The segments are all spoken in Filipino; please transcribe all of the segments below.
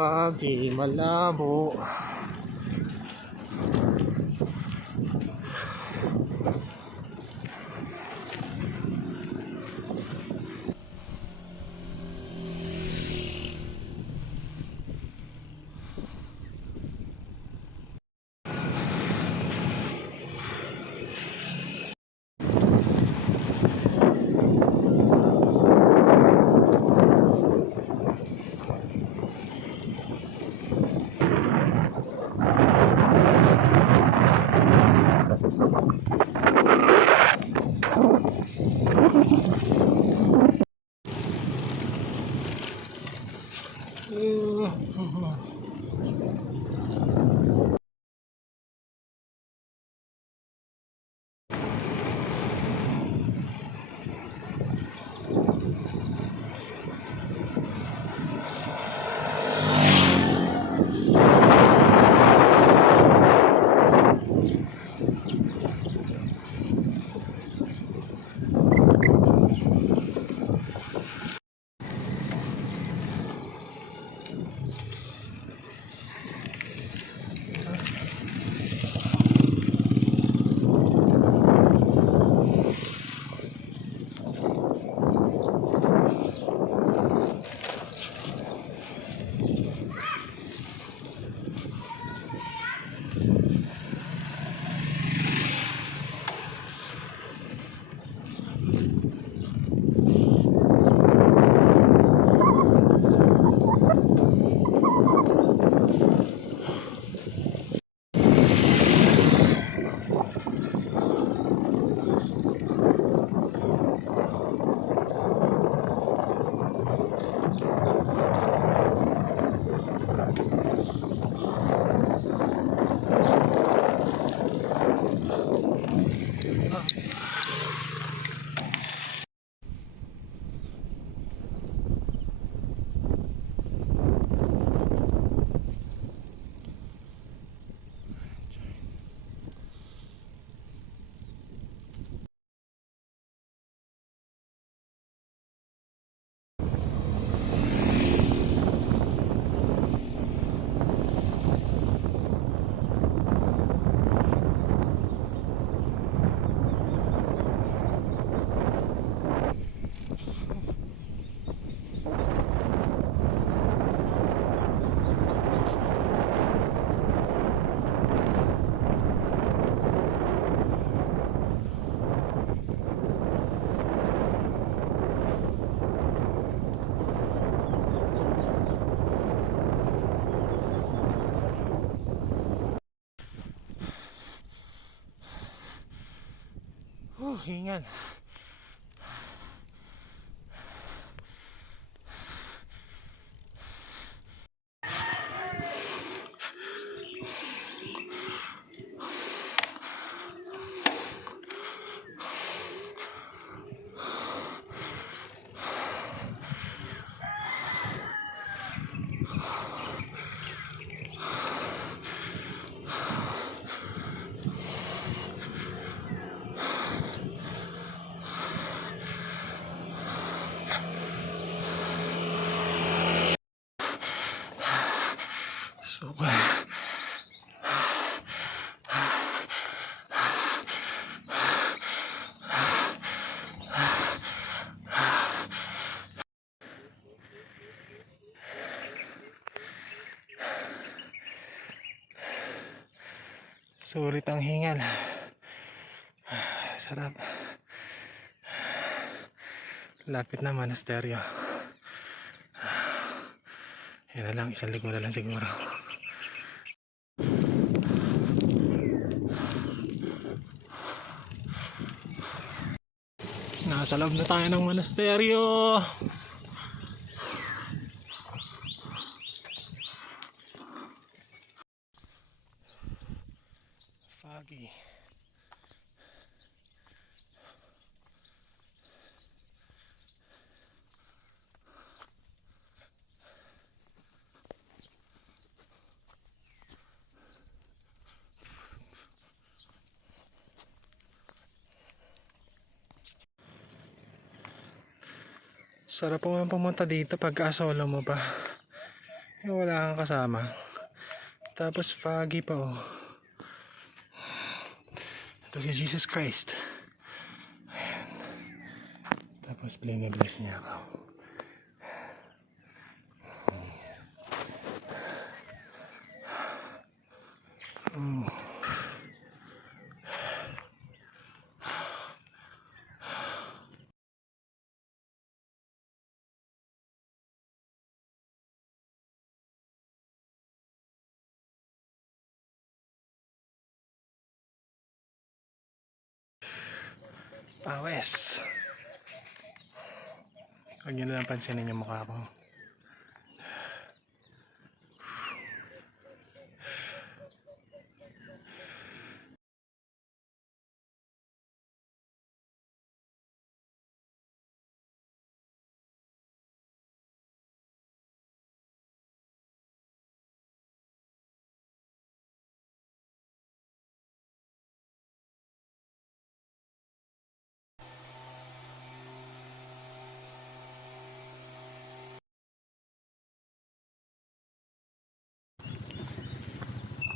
Foggy, malabo. Hingal. Sulit ang hingal. Sarap. Lapit na monasteryo. Yan na lang, isang linggo na lang siguro. Nasa loob na tayo ng monasteryo. Foggy. Sarap po pumunta dito pagka solo mo pa. Wala kang kasama. Tapos foggy pa oh. Ito si Jesus Christ. Ayan. Tapos bless niya ako. Pawes. Huwag nyo na lang pansinin yung mukha ko.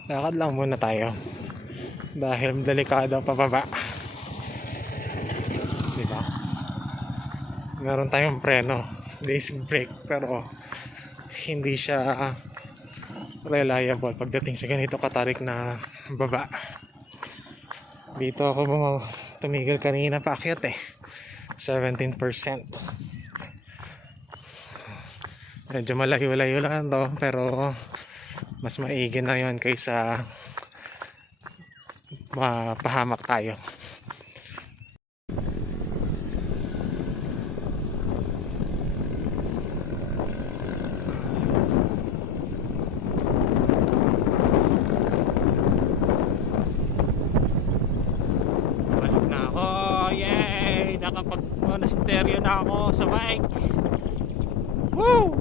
Lakad lang muna tayo. Dahil delikado ang pababa. Diba? Meron tayong preno. Disc brake. Pero hindi siya reliable pagdating sa ganito katarik na baba. Dito ako tumigil kanina paakyat eh. 17%. Medyo malayo-layo lang to, pero mas maigi na yun kaysa mapahamak tayo. Balik na ako. Yay! Nakapag monasteryo na ako sa bike. Woo!